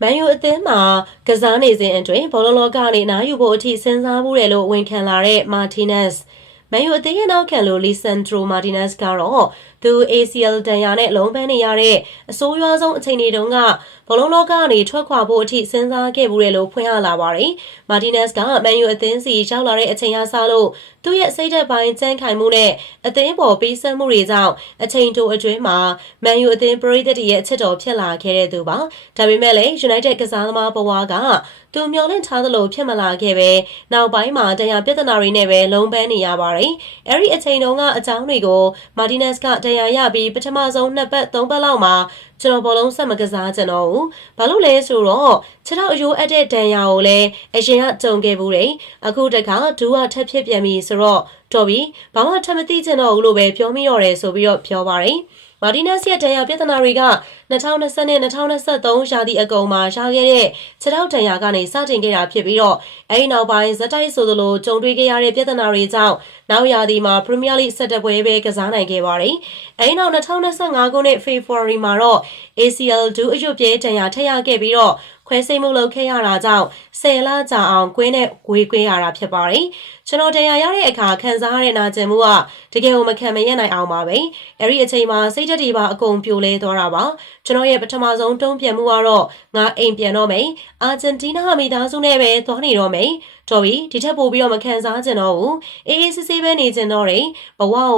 မန်ယူအသင်းမှာကစားနေစဉ်အတွင်းဘောလုံးလောကနေနားယူဖို့အထိစဉ်းစားမှုတယ်လို့ဝန်ခံလာတဲ့မာတီနက်စ်မန်ယူအသင်းရဲ့နောက်ခံလိုလီဆန်ဒရိုမာတီနက်စ်ကတော့သူ ACL ဒဏ်ရာနဲ့လုံးပန်းနေရတဲ့အဆိုးရွားဆုံးအချိန်တွေတုန်းကဘောလုံးလောကနေထွက်ခွာဖို့အထိစဉ်းစားခဲ့မှုတယ်လို့ဖွင့်ဟလာပါတယ်။မာတီနက်စ်ကမန်ယူအသင်းစီရောက်လာတဲ့အချိန်အစားလို့သူ့ရဲ့စိတ်ဓာတ်ပိုင်းကြမ်းခိုင်မှုနဲ့အသင်းပေါ်ပေးဆက်မှုတွေကြောင့်အချိန်တိုအတွင်းမှာမန်ယူအသင်းပရိသတ်ရဲ့အချစ်တော်ဖြစ်လာခဲ့တဲ့သူပါ။ဒါပေမဲ့လည်း United ကစားသမားဘဝကသူမျှော်လင့်ထားသလိုဖြစ်မလာခဲ့ပဲနောက်ပိုင်းမှာတရားပြဿနာတွေနဲ့ပဲလုံးပန်းနေရပါတယ်။အဲဒီအချိန်တုန်းကအကြောင်းတွေကိုမာတီနက်စ်ကတရားရပြီးပထမဆုံး2ပတ်3ပတ်လောက်မှာကျွန်တော်ဘောလုံးဆက်မကစားကြတော့ဘူး။ဘာလို့လဲဆိုတော့ခြေထောက်အယိုးအပ်တဲ့ဒဏ်ရာကိုလည်းအရင်ကကြုံခဲ့ဘူးတယ်။အခုတခါဒူးကထပ်ဖြစ်ပြန်ပြီဆိုတော့တော်ပြီဘာမှထပ်မသိချင်တော့ဘူးလို့ပဲပြောမိရတယ်ဆိုပြီးတော့ပြောပါတယ်။မာတီနက်စ်ရဲ့ဒဏ်ရာပြဿနာတွေက2020နဲ့2023ရာသီအကုန်မှာရခဲ့တဲ့ခြေထောက်ဒဏ်ရာကနေစတင်ခဲ့တာဖြစ်ပြီးတော့အဲဒီနောက်ပိုင်းဇက်တိုက်ဆိုသလိုကြုံတွေ့ခဲ့ရတဲ့ပြဿနာတွေကြောင့်နောက်ရာသီမှာပရီးမီးယားလိ17ပွဲပဲကစားနိုင်ခဲ့ပါတယ်။အဲဒီနောက်2025ခုနှစ်ဖေဖော်ဝါရီမှာတော့ ACL ဒူးအယွတ်ပြဲဒဏ်ရာထပ်ရခဲ့ပြီးတော့ခွဲစိတ်မှုလုပ်ခဲ့ရတာကြောင့်10လကြာအောင်ကွင်းနဲ့ဝေးကွင်းရတာဖြစ်ပါတယ်။ကျွန်တော်တရားရတဲ့အခါခံစားရတဲ့နာကျင်မှုကတကယ်ကိုမခံမရနိုင်အောင်ပါပဲ။အဲဒီအချိန်မှာစိတ်ဓာတ်တွေပါအကုန်ပြိုလဲသွားတာပါ။ကျွန်တော်ရဲ့ပထမဆုံးတုံးပြန်မှုကတော့ငါအိမ်ပြန်တော့မယ်။အာဂျင်တီးနားမိသားစုနဲ့ပဲသွားနေတော့မယ်။တော်ပြီဒီထက်ပိုပြီးတော့မခံစားကျင်တော့ဘူး။အေးအေးဆေးဆေးပဲနေကျင်တော့တယ်။ဘဝကို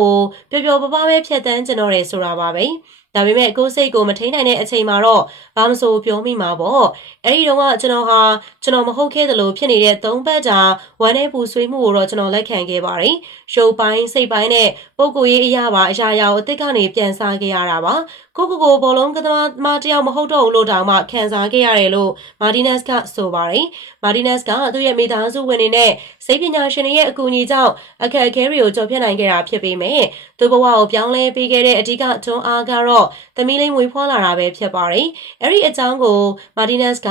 ပျော်ပျော်ပါးပါးပဲဖြတ်သန်းကျင်တော့တယ်ဆိုတာပါပဲ။ဒါပေမဲ့ကိုယ်စိတ်ကိုမထိန်နိုင်တဲ့အချိန်မှာတော့ဘာမဆိုပြောမိမှာပေါ့အဲ့ဒီတော့ကကျွန်တော်မဟုတ်ခဲ့သလိုဖြစ်နေတဲ့3ပတ်ကြာဝမ်းနဲ့ပူဆွေးမှုကိုတော့ကျွန်တော်လက်ခံခဲ့ပါတယ်ရုပ်ပိုင်းစိတ်ပိုင်းနဲ့ပုံကိုယ်ရေးအရာပါအရာရာကိုအစ်စ်ကနေပြန်စားခဲ့ရတာပါကိုဘောလုံးကသမားတယောက်မဟုတ်တော့ဘူးလို့တောင်မှခံစားခဲ့ရတယ်လို့မာတီနက်စ်ကဆိုပါတယ်မာတီနက်စ်ကသူ့ရဲ့မိသားစုဝင်တွေနဲ့စိတ်ပညာရှင်တွေရဲ့အကူအညီကြောင့်အခက်အခဲတွေကိုကျော်ဖြတ်နိုင်ခဲ့တာဖြစ်ပေမဲ့သူ့ဘဝကိုပြောင်းလဲပေးခဲ့တဲ့အဓိကတွန်းအားကတော့သမီးလေးမွေးဖွားလာတာပဲဖြစ်ပါတယ်အဲ့ဒီအကြောင်းကိုမာတီနက်စ်က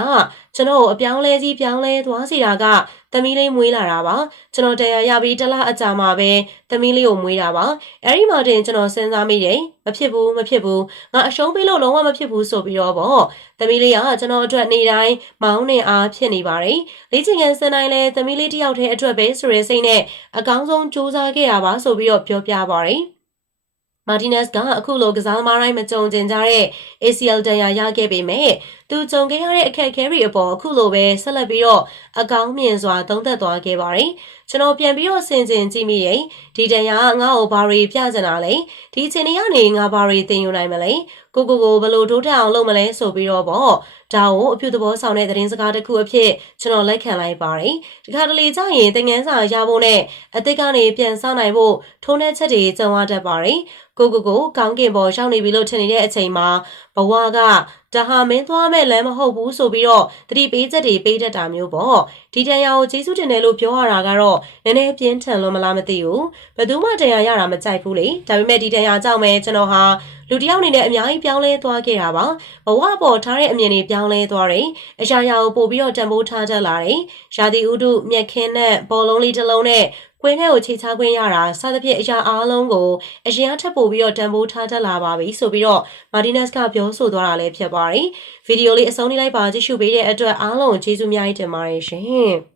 ကျွန်တော်ကိုအပြောင်းလဲကြီးပြောင်းလဲသွားစီတာကသမီးလေးမွေးလာတာပါကျွန်တော်တရားရပြီးတစ်လအကြာမှာပဲသမီးလေးကိုမွေးတာပါအဲ့ဒီမှာတင်ကျွန်တော်စဉ်းစားမိတယ်မဖြစ်ဘူးငါအရှုံးပေးလို့လုံးဝမဖြစ်ဘူးဆိုပြီးတော့ပေါ့သမီးလေးကကျွန်တော်အတွက်နေတိုင်းမောင်းနေအားဖြစ်နေပါတယ်လေ့ကျင့်ခန်းစံတိုင်းလဲသမီးလေးတစ်ယောက်တည်းအတွက်ပဲဆိုရဲစိတ်နဲ့အကောင်းဆုံးစူးစမ်းခဲ့တာပါဆိုပြီးတော့ပြောပြပါတယ်မာတီနက်စ်ကအခုလိုကစားသမားတိုင်းမကြုံကျင်ကြတဲ့ ACL ဒဏ်ရာရခဲ့ပေမဲ့သူကြုံခဲ့ရတဲ့အခက်အခဲတွေအပေါ်အခုလိုပဲဆက်လက်ပြီးတော့အကောင်းမြင်စွာသုံးသပ်သွားခဲ့ပါတယ်။ကျွန်တော်ပြန်ပြီးတော့ဆင်ခြင်ကြည့်မိရင်ဒီဒဏ်ရာကငါ့ကိုဘာတွေပြချင်တာလဲဒီအချိန်ကနေငါဘာတွေသင်ယူနိုင်မလဲကိုဘယ်လိုတိုးတက်အောင်လုပ်မလဲဆိုပြီးတော့ပေါ့ဒါကိုအပြုသဘောဆောင်တဲ့သတင်းစကားတစ်ခုအဖြစ်ကျွန်တော်လက်ခံလိုက်ပါတယ်။ဒီခါတလေကျရင်သင်ခန်းစာရဖို့နဲ့အသစ်ကနေပြန်စနိုင်ဖို့ထိုးနှက်ချက်တွေကြုံရတတ်ပါတယ်။ကိုကောင်းကင်ပေါ်ရောက်နေပြီလို့ထင်နေတဲ့အချိန်မှာဘဝကဒါဟာမင်းသွားမဲ့လမ်းမဟုတ်ဘူးဆိုပြီးတော့သတိပေးချက်တွေပေးတတ်တာမျိုးပေါ့ဒီတန်ရာကိုကျေးဇူးတင်တယ်လို့ပြောရတာကတော့နည်းနည်းပြင်းထန်လို့မလားမသိဘူးဘယ်သူမှတန်ရာရတာမကြိုက်ဘူးလေဒါပေမဲ့ဒီတန်ရာကြောင့်ပဲကျွန်တော်ဟာလူတစ်ယောက်အနေနဲ့အများကြီးပြောင်းလဲသွားခဲ့တာပါဘဝပေါ်ထားတဲ့အမြင်တွေပြောင်းလဲသွားတယ်အရာရာကိုပို့ပြီးတော့တန်ဖိုးထားတတ်လာတယ်ရာသီဥတုမြက်ခင်းနဲ့ဘောလုံးလေးတစ်လုံးနဲ့ကွင်းထဲကိုခြေချခွင့်ရတာစသဖြင့်အရာအားလုံးကိုအရင်အထက်ပို့ပြီးတော့တန်ဖိုးထားတတ်လာပါပြီဆိုပြီးတော့မာတီနက်စ်ကပြောဆိုသွားတာလည်းဖြစ်ပါတယ်ဗီဒီယိုလေးအဆုံးထိလိုက်ပါကြည့်ရှုပေးတဲ့အတွက်အားလုံးကျေးဇူးများတင်ပါတယ်ရှင်